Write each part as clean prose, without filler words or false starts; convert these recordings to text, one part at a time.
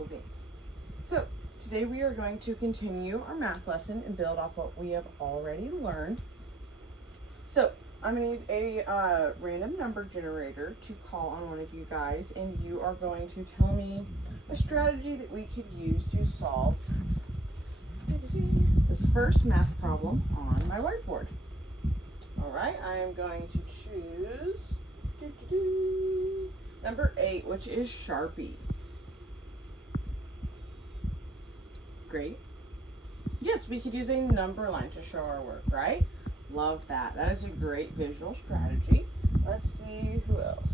Cool beans. So today we are going to continue our math lesson and build off what we have already learned. So I'm going to use a random number generator to call on one of you guys, and you are going to tell me a strategy that we could use to solve this first math problem on my whiteboard. All right, I am going to choose number 8, which is Sharpie. Great. Yes, we could use a number line to show our work, right? Love that. That is a great visual strategy. Let's see who else.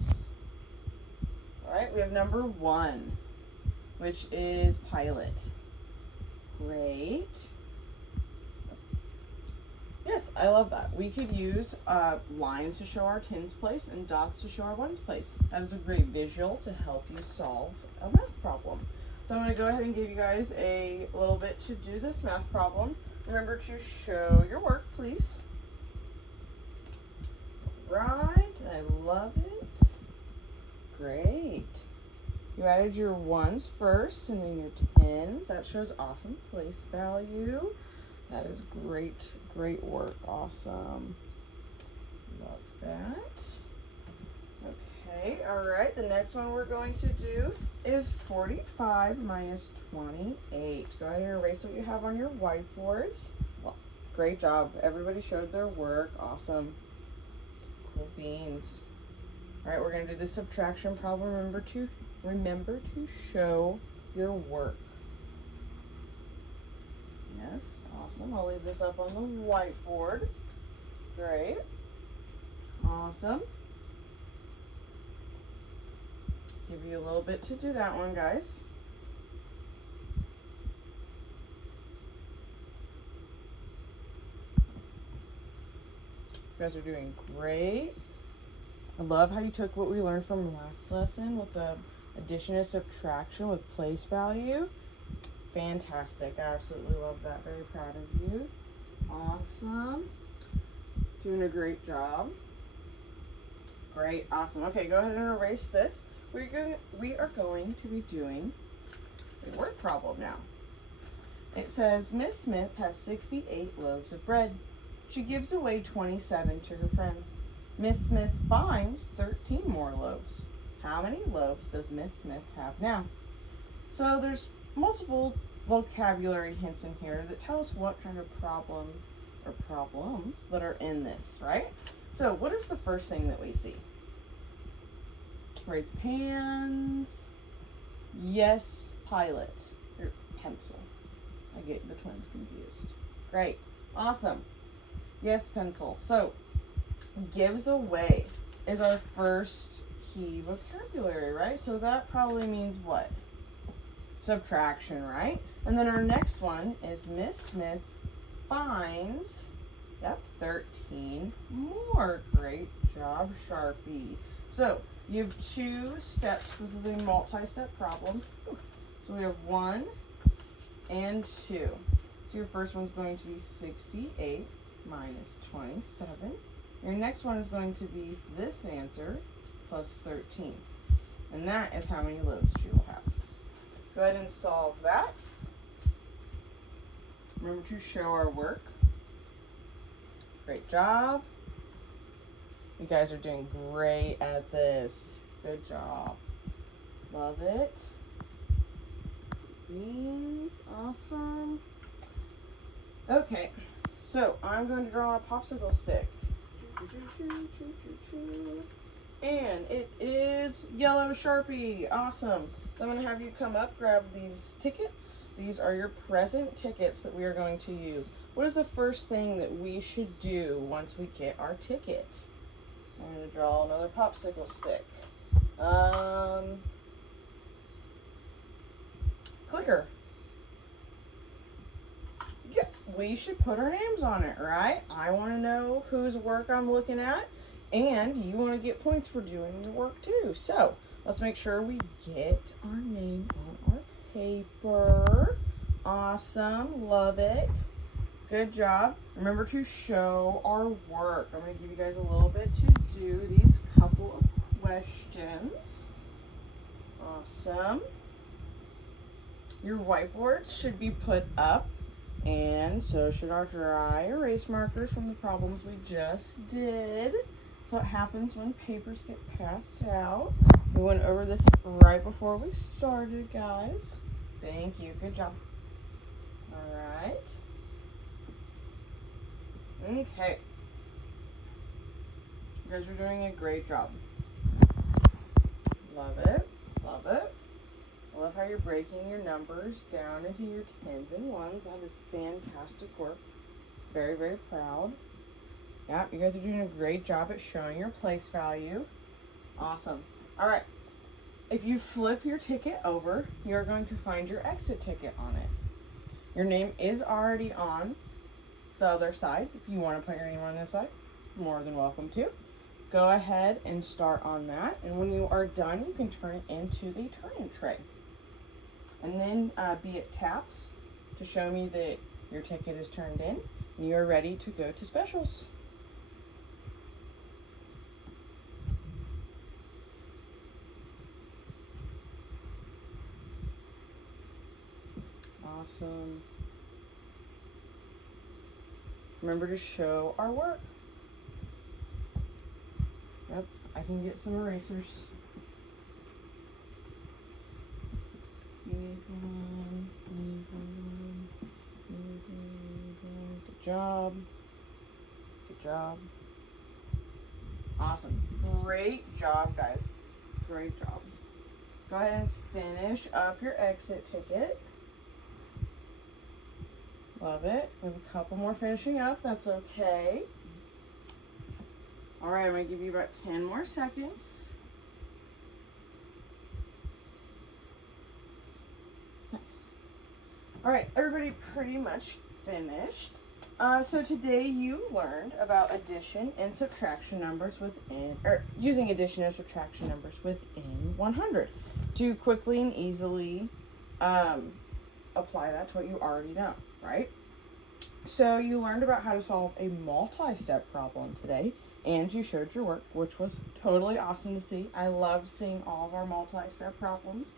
All right, we have number 1, which is Pilot. Great. Yes, I love that. We could use lines to show our tens place and dots to show our ones place. That is a great visual to help you solve a math problem. So I'm going to go ahead and give you guys a little bit to do this math problem. Remember to show your work, please. Right, I love it. Great. You added your ones first and then your tens. That shows awesome place value. That is great, great work. Awesome. Love that. Okay, all right. The next one we're going to do is 45 minus 28. Go ahead and erase what you have on your whiteboards. Well, great job. Everybody showed their work. Awesome. Cool beans. All right, we're going to do the subtraction problem. Remember to show your work. Yes, awesome. I'll leave this up on the whiteboard. Great. Awesome. Give you a little bit to do that one, guys. You guys are doing great. I love how you took what we learned from last lesson with the addition and subtraction with place value. Fantastic. I absolutely love that. Very proud of you. Awesome. Doing a great job. Great. Awesome. Okay, go ahead and erase this. We are going to be doing a word problem now. It says, Miss Smith has 68 loaves of bread. She gives away 27 to her friend. Miss Smith finds 13 more loaves. How many loaves does Miss Smith have now? So there's multiple vocabulary hints in here that tell us what kind of problem or problems that are in this, right? So what is the first thing that we see? Raise hands. Yes, Pilot. Or pencil. I get the twins confused. Great. Awesome. Yes, pencil. So, gives away is our first key vocabulary, right? So that probably means what? Subtraction, right? And then our next one is Miss Smith finds, 13 more. Great job, Sharpie. So, you have 2 steps. This is a multi-step problem. So we have 1 and 2. So your first one's going to be 68 minus 27. Your next one is going to be this answer plus 13. And that is how many loaves she will have. Go ahead and solve that. Remember to show our work. Great job. You guys are doing great at this. Good job. Love it. Beans. Awesome. Okay, so I'm going to draw a popsicle stick. And it is yellow Sharpie. Awesome. So I'm going to have you come up, grab these tickets. These are your present tickets that we are going to use. What is the first thing that we should do once we get our ticket? I'm going to draw another popsicle stick. Clicker. Yeah, we should put our names on it, right? I want to know whose work I'm looking at, and you want to get points for doing your work too. So let's make sure we get our name on our paper. Awesome. Love it. Good job. Remember to show our work. I'm going to give you guys a little bit to do these couple of questions. Awesome. Your whiteboards should be put up, and so should our dry erase markers from the problems we just did. That's what happens when papers get passed out. We went over this right before we started, guys. Thank you. Good job. All right. Okay. You guys are doing a great job. Love it. Love it. I love how you're breaking your numbers down into your tens and ones. That is fantastic work. Very, very proud. Yeah, you guys are doing a great job at showing your place value. Awesome. All right. If you flip your ticket over, you're going to find your exit ticket on it. Your name is already on the other side. If you want to put your name on this side, more than welcome to. Go ahead and start on that. And when you are done, you can turn it into the turn-in tray. And then be it taps to show me that your ticket is turned in and you're ready to go to specials. Awesome. Remember to show our work. Yep, I can get some erasers. Good job. Good job. Awesome. Great job, guys. Great job. Go ahead and finish up your exit ticket. Love it. We have a couple more finishing up. That's okay. All right, I'm going to give you about 10 more seconds. Nice. All right, everybody pretty much finished. So today you learned about addition and subtraction numbers within, or using addition and subtraction numbers within 100 to quickly and easily apply that to what you already know, right? So you learned about how to solve a multi-step problem today, and you showed your work, which was totally awesome to see. I love seeing all of our multi-step problems.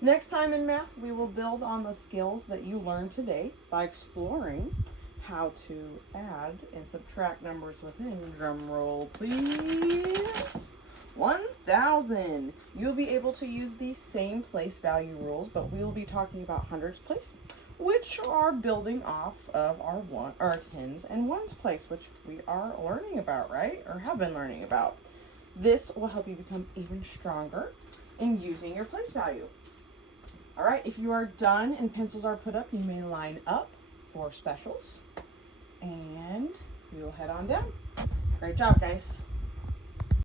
Next time in math, we will build on the skills that you learned today by exploring how to add and subtract numbers within, drum roll please, 1,000. You'll be able to use the same place value rules, but we will be talking about hundreds place, which are building off of our tens and ones place, which we are learning about, right? Or have been learning about. This will help you become even stronger in using your place value. All right, if you are done and pencils are put up, you may line up for specials, and we will head on down. Great job, guys.